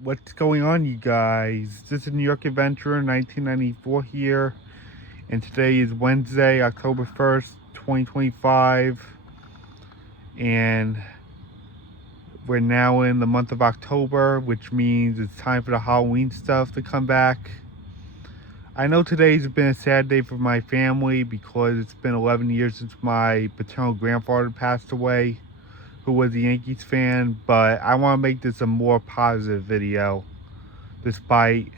What's going on, you guys? This is New York Adventurer 1994 here, and today is Wednesday, October 1st, 2025, and we're now in the month of October, which means it's time for the Halloween stuff to come back. I know today's been a sad day for my family because it's been 11 years since my paternal grandfather passed away, who was a Yankees fan, but I want to make this a more positive video despite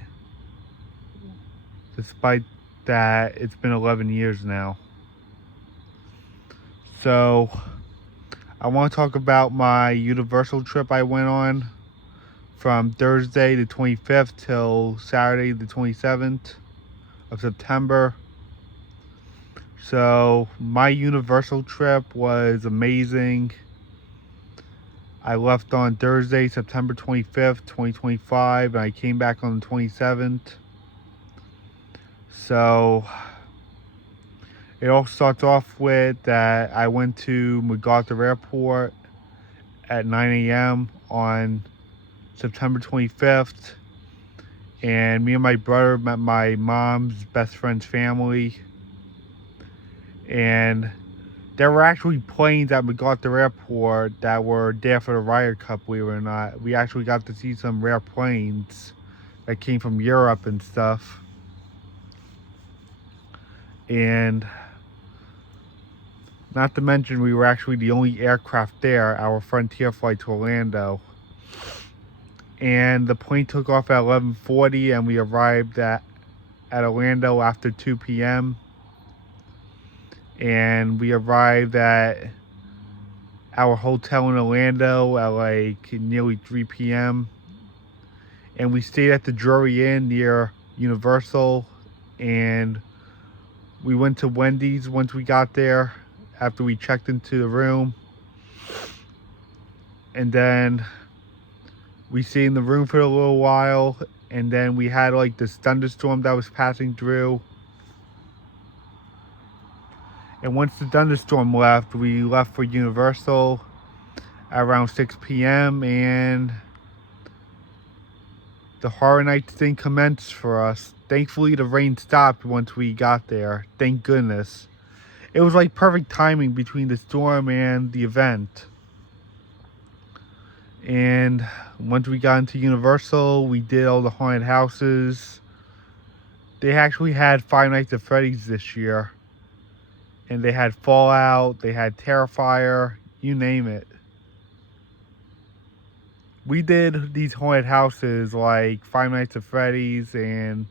despite that it's been 11 years now. So I want to talk about my Universal trip I went on from Thursday the 25th till Saturday the 27th of September. So my Universal trip was amazing. I left on Thursday, September 25th, 2025, and I came back on the 27th. So it all starts off with that I went to MacArthur Airport at 9 a.m. on September 25th, and me and my brother met my mom's best friend's family, and there were actually planes at MacArthur Airport that were there for the Ryder Cup, believe it or not. We actually got to see some rare planes that came from Europe and stuff. And not to mention, we were actually the only aircraft there, our Frontier flight to Orlando. And the plane took off at 11:40, and we arrived at Orlando after 2 p.m. And we arrived at our hotel in Orlando at like nearly 3 p.m. And we stayed at the Drury Inn near Universal, and we went to Wendy's once we got there after we checked into the room. And then we stayed in the room for a little while, and then we had like this thunderstorm that was passing through. And once the thunderstorm left, we left for Universal at around 6 p.m. and the Horror Nights thing commenced for us. Thankfully, the rain stopped once we got there. Thank goodness. It was like perfect timing between the storm and the event. And once we got into Universal, we did all the haunted houses. They actually had Five Nights at Freddy's this year. And they had Fallout, they had Terrifier, you name it. We did these haunted houses like Five Nights at Freddy's and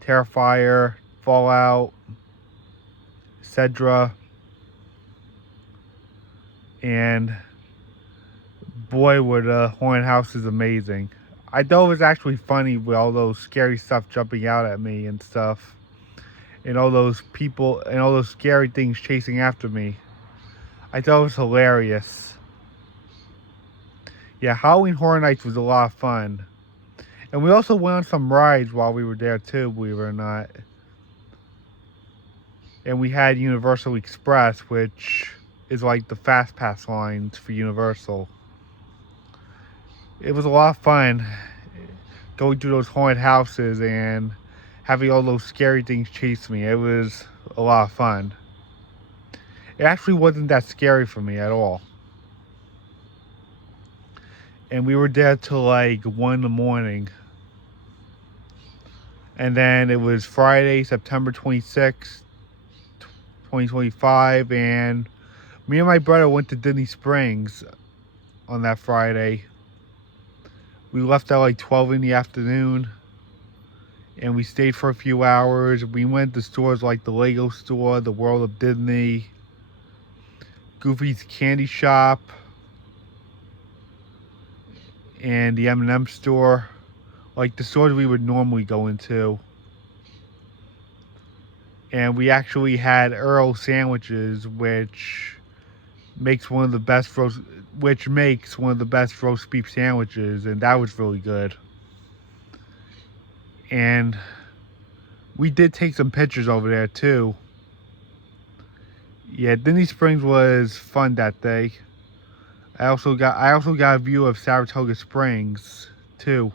Terrifier, Fallout, etc. And boy, were the haunted houses amazing. I thought it was actually funny with all those scary stuff jumping out at me and stuff. And all those people and all those scary things chasing after me. I thought it was hilarious. Yeah, Halloween Horror Nights was a lot of fun. And we also went on some rides while we were there too, believe it or not. And we had Universal Express, which is like the fast pass lines for Universal. It was a lot of fun going through those haunted houses and having all those scary things chase me. It was a lot of fun. It actually wasn't that scary for me at all. And we were there till like 1 in the morning. And then it was Friday, September 26th, 2025, and me and my brother went to Disney Springs on that Friday. We left at like 12 in the afternoon, and we stayed for a few hours. We went to stores like the Lego store, the World of Disney, Goofy's Candy Shop, and the M&M store, like the stores we would normally go into. And we actually had Earl sandwiches, which makes one of the best roast beef sandwiches, and that was really good. And we did take some pictures over there too. Yeah, Disney Springs was fun that day. I also got a view of Saratoga Springs too.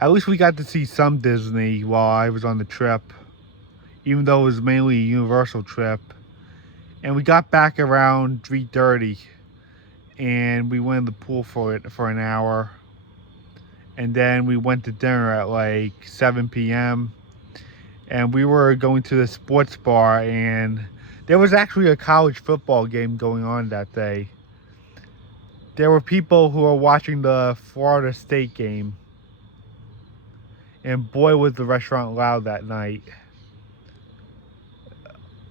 At least we got to see some Disney while I was on the trip, even though it was mainly a Universal trip. And we got back around 3:30, and we went in the pool for an hour. And then we went to dinner at like 7 p.m. And we were going to the sports bar, and there was actually a college football game going on that day. There were people who were watching the Florida State game. And boy, was the restaurant loud that night.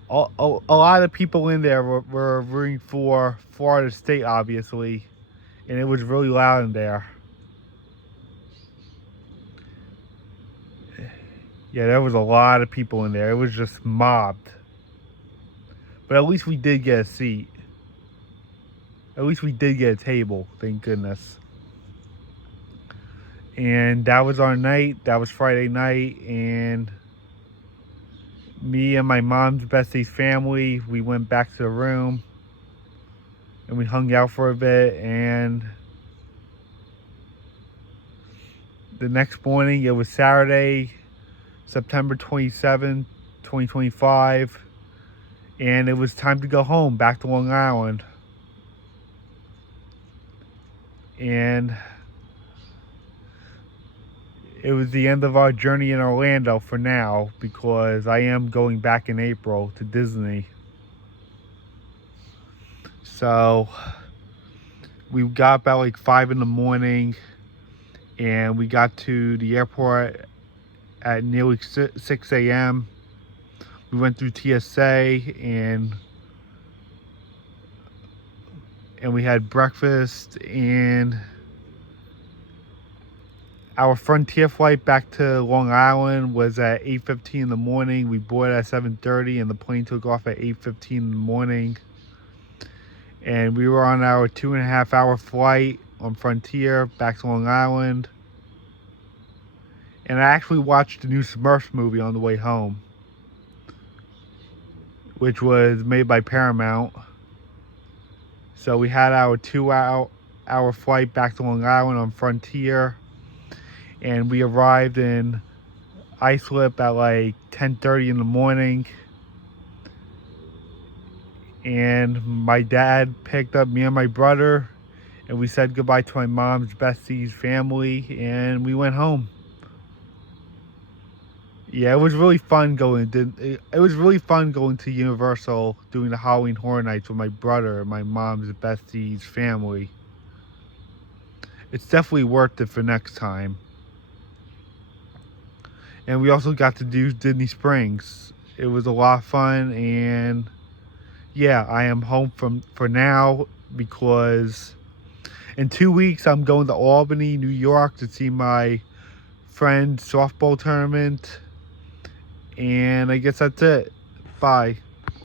A lot of people in there were rooting for Florida State, obviously. And it was really loud in there. Yeah, there was a lot of people in there. It was just mobbed. But at least we did get a seat. At least we did get a table, thank goodness. And that was our night. That was Friday night. And me and my mom's bestie's family, we went back to the room. And we hung out for a bit. And the next morning, it was Saturday, September 27th, 2025. And it was time to go home, back to Long Island. And it was the end of our journey in Orlando for now, because I am going back in April to Disney. So we got up at like 5 in the morning, and we got to the airport at nearly 6 a.m. We went through TSA, and we had breakfast, and our Frontier flight back to Long Island was at 8:15 in the morning. We boarded at 7:30, and the plane took off at 8:15 in the morning. And we were on our 2.5-hour flight on Frontier back to Long Island. And I actually watched the new Smurfs movie on the way home, which was made by Paramount. So we had our 2-hour flight back to Long Island on Frontier, and we arrived in Islip at like 10:30 in the morning. And my dad picked up me and my brother, and we said goodbye to my mom's bestie's family, and we went home. Yeah, it was really fun going. It was really fun going to Universal, doing the Halloween Horror Nights with my brother and my mom's bestie's family. It's definitely worth it for next time. And we also got to do Disney Springs. It was a lot of fun, and yeah, I am home for now, because in 2 weeks I'm going to Albany, New York to see my friend's softball tournament. And I guess that's it. Bye.